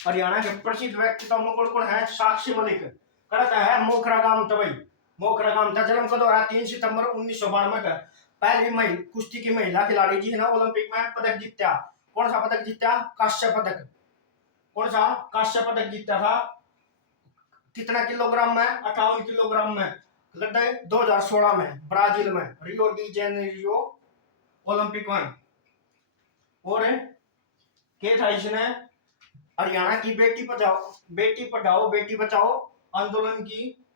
हरियाणा के प्रसिद्ध व्यक्तित्व में कौन कौन है? साक्षी मलिक। करता है मोखरागाम तबई। मोखरागाम का जन्म कब हुआ? 3 सितंबर 1992 का। पहली महिला कुश्ती की महिला खिलाड़ी जी है ना ओलंपिक में पदक जीता। कौन सा पदक जीता? कांस्य पदक। कौन सा? कांस्य पदक जीता था। कितना किलोग्राम में? 58 किलोग्राम में। 2016 में ब्राजील में रियो डी जेनेरियो ओलंपिक में। और के था इसने हरियाणा की बेटी पढ़ाओ बेटी बचाओ आंदोलन की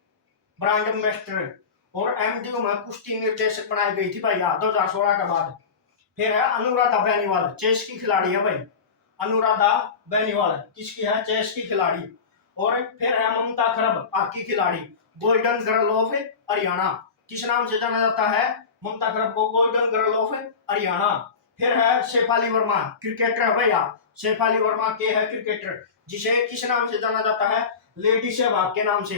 ब्रांड एम्बेसडर और एमडीयू में कुश्ती निर्देशक बनाई गई थी भाई 2016 के बाद। फिर है अनुराधा बेनीवाल, चेस की खिलाड़ी है भाई। अनुराधा बेनीवाल किसकी है? चेस की खिलाड़ी। और फिर है ममता खरब, हॉकी खिलाड़ी, गोल्डन गर्ल ऑफ हरियाणा। किस नाम से जाना जाता है ममता खरब को? Golden girl of Haryana. फिर है शेफाली वर्मा, क्रिकेटर है भैया। शेफाली वर्मा के है क्रिकेटर, जिसे किस नाम से जाना जाता है? लेडी सहवाग के नाम से।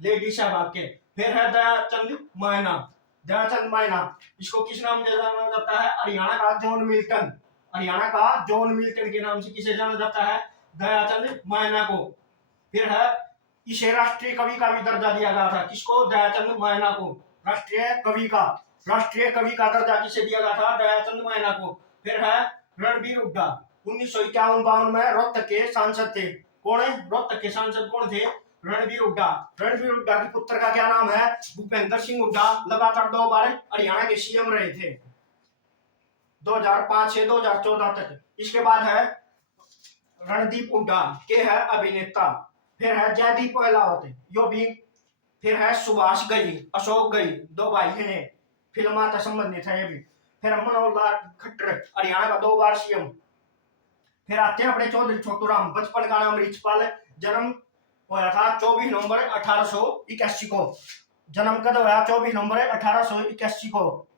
लेडी सहवाग के। फिर है दयाचंद मायना। दयाचंद मायना इसको किस नाम से जाना जाता है? हरियाणा का जॉन मिल्टन। हरियाणा का जॉन मिल्टन के नाम से किसे जाना जाता है? दयाचंद मायना को। फिर है इसे राष्ट्रीय कवि का भी दर्जा दिया गया था। किसको? दयाचंद मायना को राष्ट्रीय कवि का दर्जा किसे दिया गया था? दयाचंद मायना को। फिर है रणबीर हुड्डा, 1951-52 में रोहतक के सांसद थे। कौन है रोहतक के सांसद? कौन थे? रणबीर हुड्डा। रणबीर हुड्डा के पुत्र का क्या नाम है? भूपेंद्र सिंह हुड्डा। लगातार 2 बार हरियाणा के सीएम रहे थे 2005 से 2014 तक। इसके बाद है रणदीप हुड्डा के है अभिनेता। फिर है जयदीप अहलावत, यो भी। फिर है सुभाष गई, अशोक गई, 2 भाई हैं, फिल्म से संबंधित है ये भी। फिर मनोहर लाल खट्टर, हरियाणा का 2 बार सीएम। फिर आते हैं अपने चौधरी छोटू राम, बचपन का नाम रिचपाल। जन्म हुआ था 24 नवंबर 1881 को। जन्म कब हुआ? 24 नवंबर 1881 को।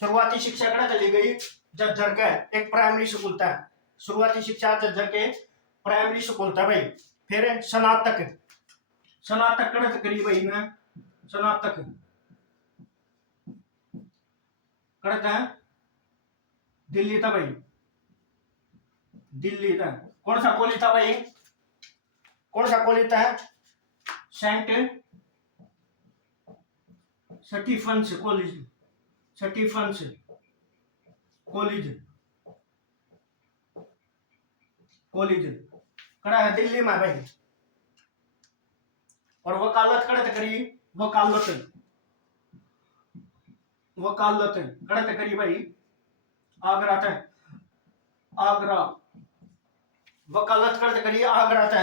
शुरुआती शिक्षा कहाँ चली गई? झज्जर के एक प्राइमरी स्कूल था। शुरुआती शिक्षा झज्जर के प्राइमरी स्कूल था भाई। फिर स्नातक कहाँ करी भाई ने? स्नातक करता है दिल्ली था भाई। दिल्ली था। कौन सा कॉलेज था भाई? कौन सा कॉलेज था? Saint Stephen's college. Stephen's college कड़ा है दिल्ली में भाई। और वकालत कड़े करी? वकालत कड़े करी भाई आगरा था। आगरा वकालत करते करिए आगरा था।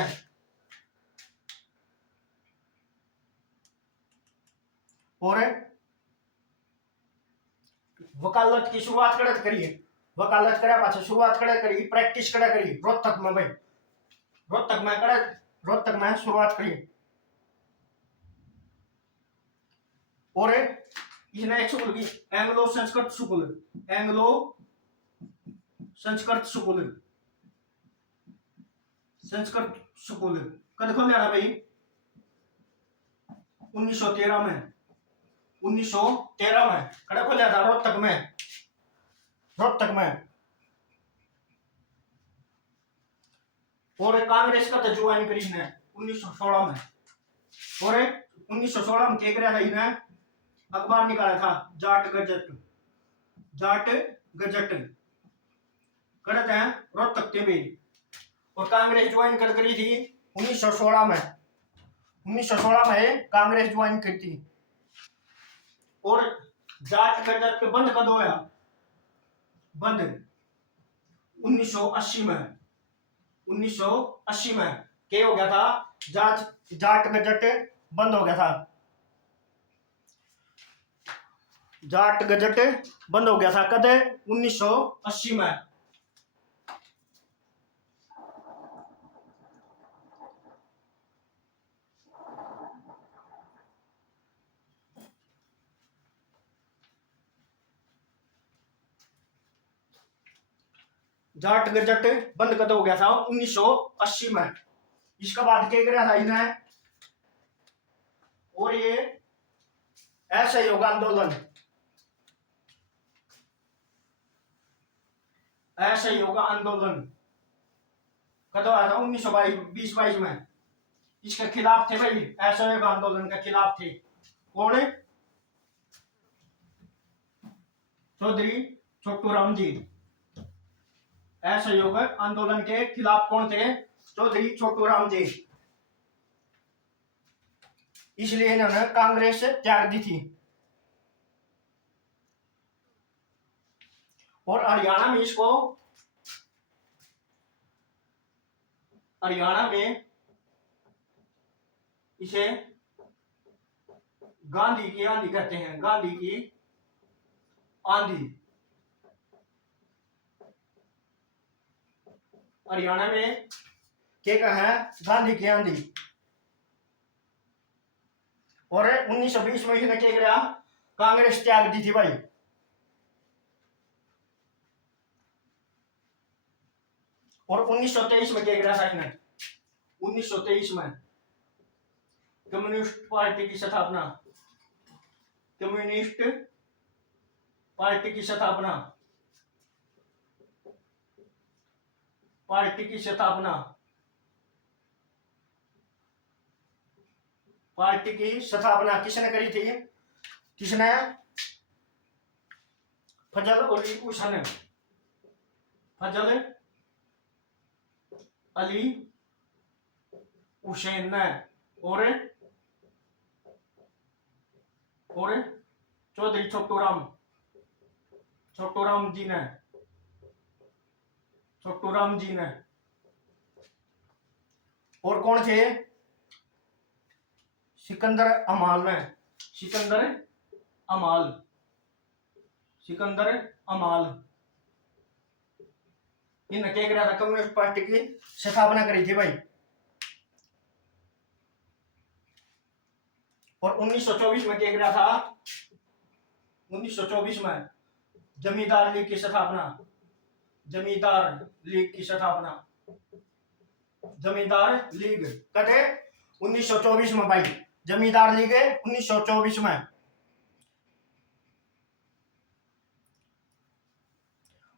और वकालत की शुरुआत कड़े करिए? वकालत करे पाछे शुरुआत कड़े करी? प्रैक्टिस कड़े करी? रोहतक में भाई। रोहतक में शुरुआत करी। और इसने एक स्कूल की एंग्लो संस्कृत स्कूल कद खोल भाई? 1913 में। 1913 में कड़ा खोला था रोहतक में। और कांग्रेस का तो ज्वाइन करी ने 1916 में। और 1916 में क्या करा था? अखबार निकाला था जाट गजट करते हैं रोहतक के भी। और कांग्रेस ज्वाइन कर करी थी 1916 में। 1916 में कांग्रेस ज्वाइन की थी। और जाट गजट के बंद कब होया? बंद 1980 में। 1980 में क्या हो गया था? जाट गजट बंद हो गया था। जाट गजट बंद हो गया था कद? 1980 में। जाट गजट बंद कद हो गया था? 1980 में। इसके बाद क्या करा था इन्हें? और ये असहयोग आंदोलन कदों आया था 1922 में। इसके खिलाफ थे भाई, असहयोग आंदोलन के खिलाफ थे। कौन? चौधरी छोटूराम जी। असहयोग आंदोलन के खिलाफ कौन थे? चौधरी छोटूराम जी। इसलिए इन्होंने कांग्रेस त्याग दी थी। और हरियाणा में इसको, हरियाणा में इसे गांधी की आंधी कहते हैं, गांधी की आंधी। हरियाणा में क्या कहा है? गांधी की आंधी। और 1920 में इसने क्या किया? कांग्रेस त्याग दी थी भाई। और 1923 में क्या किया था इसने? 1923 में कम्युनिस्ट पार्टी की स्थापना, कम्युनिस्ट पार्टी की स्थापना, पार्टी की स्थापना, पार्टी की स्थापना किसने करी थी? किसने? फजल अली हुसैन, फजल अली हुसैन ने। और चौधरी छोटूराम, छोटूराम जी ने, छोटूराम जी ने। और कौन थे? सिकंदर अमाल ने, सिकंदर अमाल, सिकंदर अमाल। इन्हें क्या करा था? कम्युनिस्ट पार्टी की स्थापना करी थी भाई। और 1924 में क्या करा था? 1924 में जमींदार लीग की स्थापना, जमींदार लीग की स्थापना, जमींदार लीग कदे 1924 में भाई। जमींदार लीग 1924 में।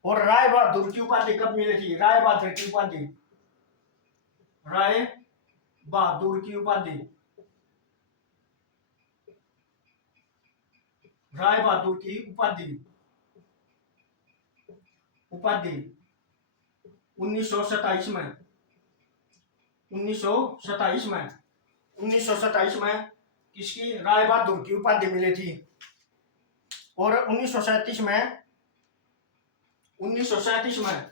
और राय बहादुर की उपाधि कब मिली थी? राय बहादुर की उपाधि, राय बहादुर की उपाधि, राय बहादुर की उपाधि, उपाधि 1927 में, 1927 में, 1927 में किसकी? राय बहादुर की उपाधि मिली थी। और 1937 में, 1937 में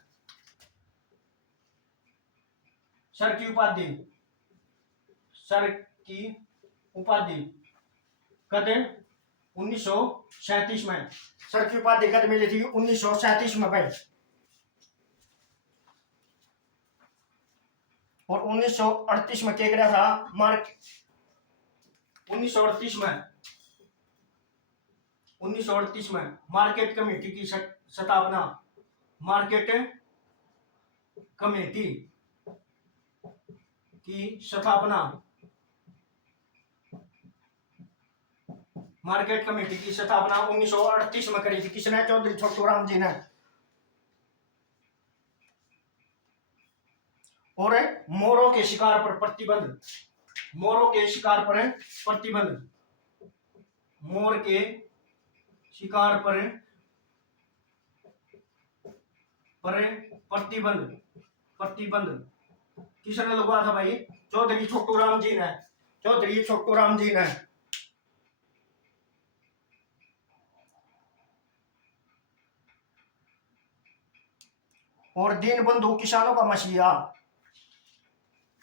सर की उपाधि, सर की उपाधि कद 1937 में। सर की उपाधि कद मिली थी? 1937 में भाई। और 1938 में क्या करा था? 1938 में, 1938 में मार्केट कमेटी की स्थापना, मार्केट कमेटी की स्थापना, मार्केट कमेटी की स्थापना 1938 में करी थी। किसने? चौधरी छोटूराम जी ने। और मोरों के शिकार पर प्रतिबंध, मोरों के शिकार पर प्रतिबंध, मोर के शिकार पर प्रतिबंध, प्रतिबंध किसने लगवाया था भाई? चौधरी छोटूराम जी ने, चौधरी छोटूराम जी ने। और दीनबंधु किसानों का मसीहा,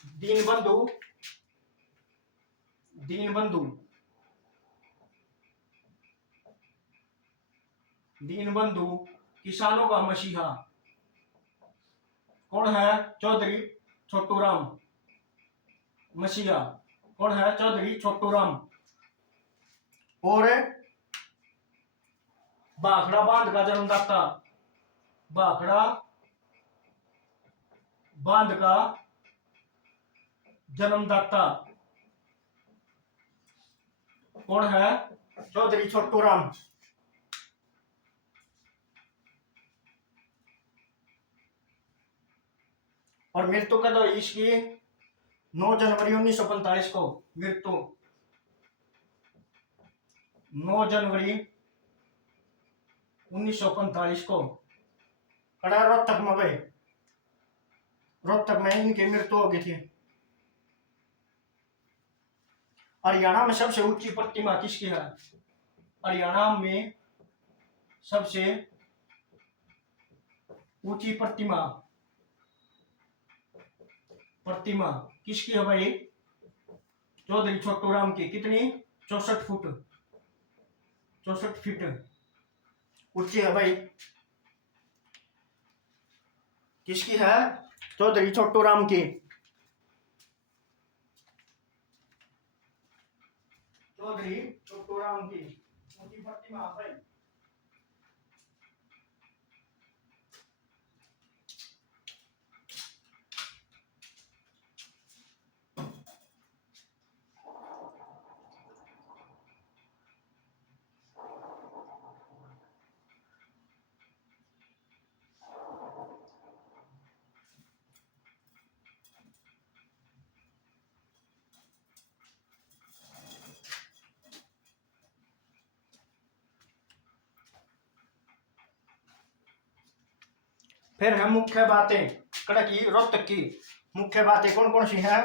दीनबंधु, दीनबंधु, दीनबंधु किसानों का मसीहा कौन है? चौधरी छोटूराम मसीहा। कौन है? चौधरी छोटूराम। और भाखड़ा बांध का जन्मदाता, भाखड़ा बांध का जन्मदाता कौन है? चौधरी छोटूराम। और मृत्यु कब हुई इसकी? 9 जनवरी 1945 को मृत्यु। 9 जनवरी 1945 को कड़ा रोहतक में भाई, रोहतक में इनकी मृत्यु हो गई थी। हरियाणा में सबसे ऊंची प्रतिमा किसकी है? हरियाणा में सबसे ऊंची प्रतिमा प्रतिमा किसकी है भाई? चौधरी छोटू राम की। कितनी? 64 फुट, 64 फीट ऊंची है भाई। किसकी है? चौधरी छोटू राम की। चौधरी छोटू राम की ऊंची प्रतिमा भाई। फिर है मुख्य बातें कड़ा की रोहतक की। मुख्य बातें कौन कौन सी है?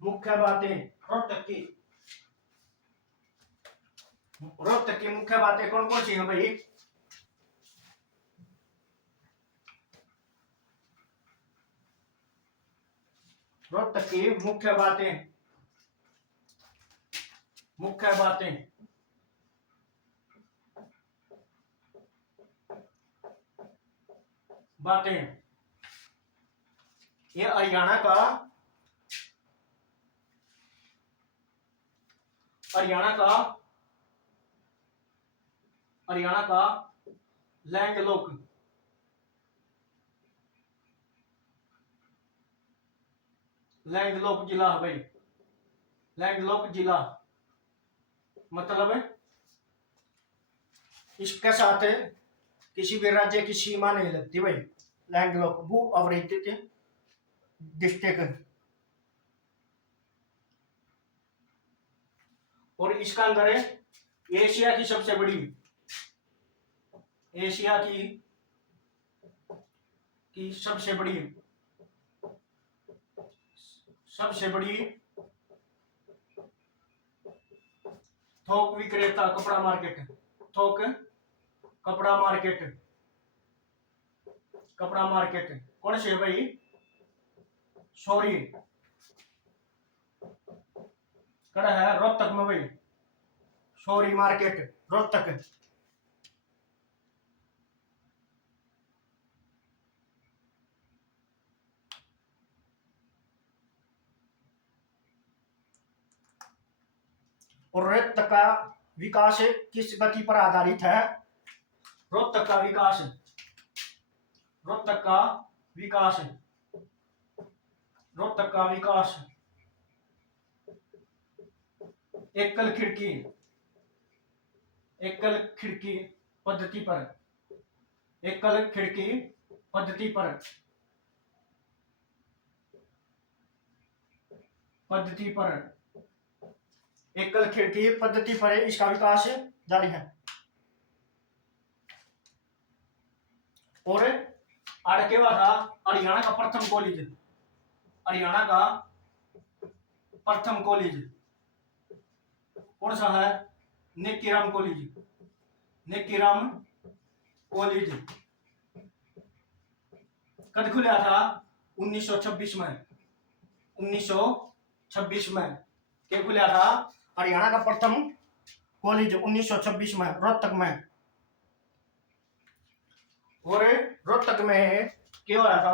मुख्य बातें रोहतक की, रोहतक की मुख्य बातें कौन कौन सी है भाई? रोहतक की मुख्य बातें, मुख्य बातें बातें ये हरियाणा का, हरियाणा का, हरियाणा का लैंडलॉक, लैंडलॉक जिला है भाई। लैंडलॉक जिला मतलब इसके साथ किसी भी राज्य की सीमा नहीं लगती भाई। लैंडलॉक भू अवरोधित डिस्ट्रिक्ट। और इसका अंदर है एशिया की सबसे बड़ी, एशिया की सबसे बड़ी, सबसे बड़ी थोक विक्रेता कपड़ा मार्केट। थोक कपड़ा मार्केट, कपड़ा मार्केट कौन सी है भाई? सॉरी कड़ा है रोहतक में भाई। Sorry market Rohtak. और रोहतक का विकास किस गति पर आधारित है? रोहतक का विकास, रोहतक का विकास, रोहतक का विकास एकल खिड़की, एकल खिड़की पद्धति पर, एकल खिड़की पद्धति पर, पद्धति पर, एकल खिड़की पद्धति पर इसका विकास जारी है। और आड़के था हरियाणा का प्रथम कॉलेज, हरियाणा का प्रथम कॉलेज कौन सा है? नेकीराम कॉलेज, नेकीराम कॉलेज कब खुला था? 1926 में, 1926 में क्या खुला था? हरियाणा का प्रथम कॉलेज 1926 में रोहतक में। और रोहतक में क्या हुआ था?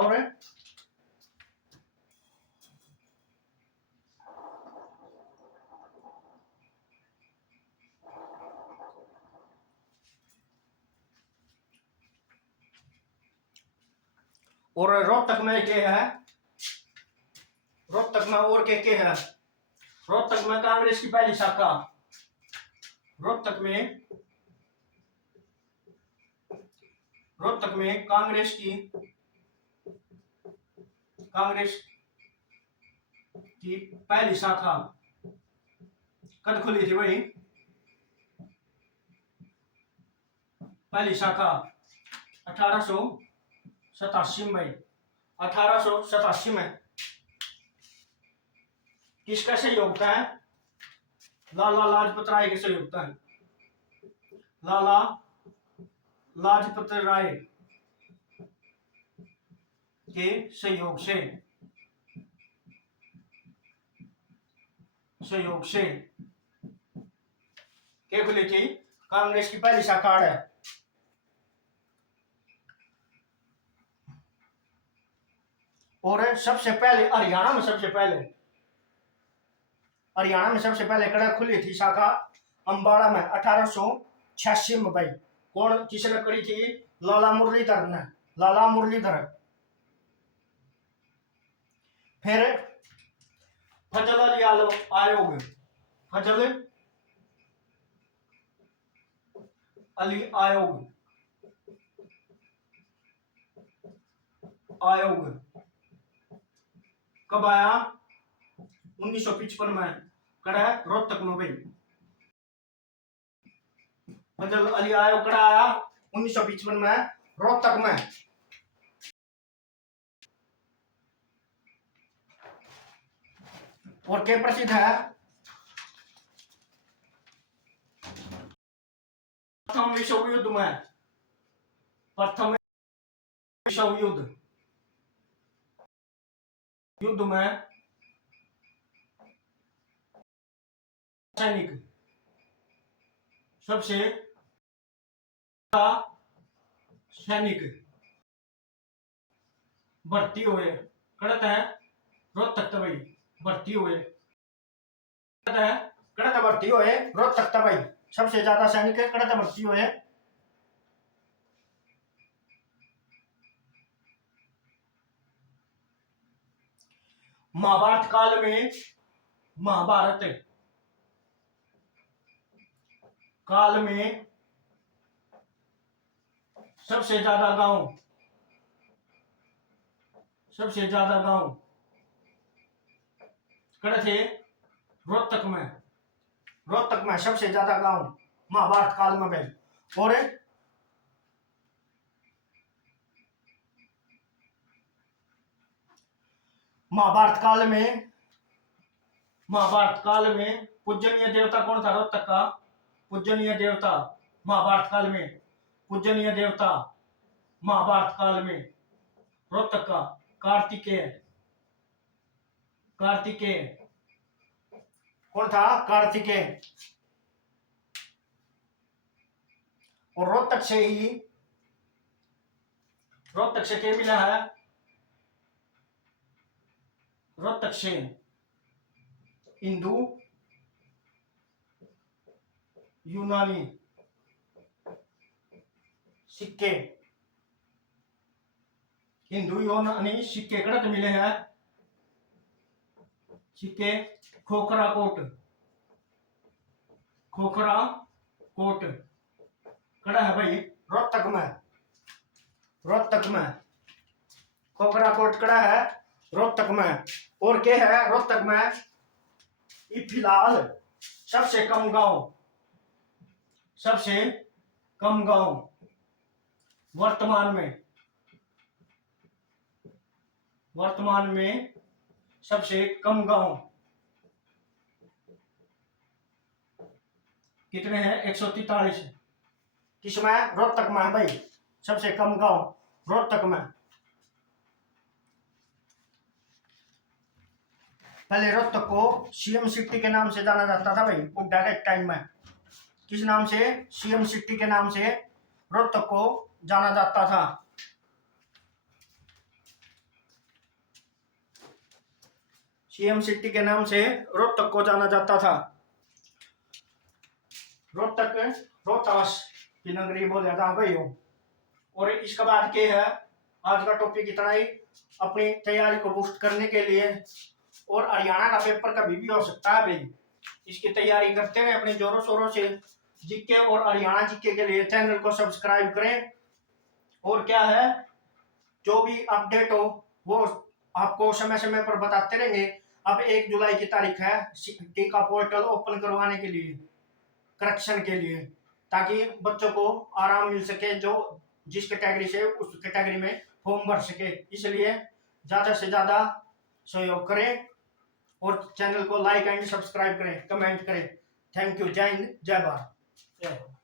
और रोहतक में क्या है? रोहतक में और क्या है? रोहतक में कांग्रेस की पहली शाखा, रोहतक में रोहतक में कांग्रेस की पहली शाखा कब खुली थी भाई? पहली शाखा 1887 में भाई। 1887 में किसका सहयोग था? लाला लाजपत राय के सहयोग था। लाला लाजपत राय के सहयोग से क्या खुली थी कांग्रेस की पहली शाखा है। और सबसे पहले हरियाणा में सबसे पहले कड़ा खुली थी शाखा अंबाड़ा में 1886 में भाई। कौन किसने करी थी? लाला मुरलीधर ने। लाला मुरलीधर। फिर फजल अली आयोग, फजल अली आयोग कब आया? 1955 में कड़ा रोहतक में भाई। फजल अली आयोग कड़ा आया 1955 में रोहतक में। और क्या प्रसिद्ध है? प्रथम विश्व युद्ध में सैनिक सबसे सैनिक भर्ती हुए कड़त है रोहतक भाई। भर्ती हुए रोहतक भाई। सबसे ज्यादा सैनिक कड़त भर्ती हुए। महाभारत काल में सबसे ज्यादा गांव कड़े थे रोहतक में सबसे ज्यादा गांव महाभारत काल में गए। और महाभारत काल में पूजनीय देवता कौन था रोहतक का? पूजनीय देवता महाभारत काल में रोहतक का कार्तिकेय कौन था? कार्तिकेय। और रोहतक से क्या मिला है? रोहतक से हिंदू यूनानी सिक्के कड़क मिले हैं। सिक्के खोखरा कोट कड़ा है भाई रोहतक में। खोखरा कोट कड़ा है रोहतक में। और क्या है रोहतक में? फिलहाल सबसे कम गांव वर्तमान में सबसे कम गांव कितने हैं? 143। किसमें? रोहतक में भाई। सबसे कम गांव रोहतक में। पहले रोहतक को सीएम सिटी के नाम से जाना जाता था भाई। वो डायरेक्ट टाइम में किस नाम से? सीएम सिटी के नाम से रोहतक को जाना जाता था। सीएम सिटी के नाम से रोहतक को जाना जाता था। रोहतास की नगरी बोला जाता भाई हो। और इसके बाद क्या है? आज का टॉपिक इतना ही। अपनी तैयारी को बूस्ट करने के लिए, और हरियाणा का पेपर कभी भी हो सकता है भाई, इसकी तैयारी करते हैं अपने जोरों शोरों से। जीके और हरियाणा जीके के लिए चैनल को सब्सक्राइब करें और क्या है, जो भी अपडेट हो वो आपको समय समय पर बताते रहेंगे। अब 1 जुलाई की तारीख है टीका पोर्टल ओपन करवाने के लिए, करेक्शन के लिए, ताकि बच्चों को आराम मिल सके, जो जिस कैटेगरी से उस कैटेगरी में फॉर्म भर सके। इसलिए ज्यादा से ज्यादा सहयोग करें और चैनल को लाइक एंड सब्सक्राइब करें, कमेंट करें। Thank you. जय हिंद, जय भारत।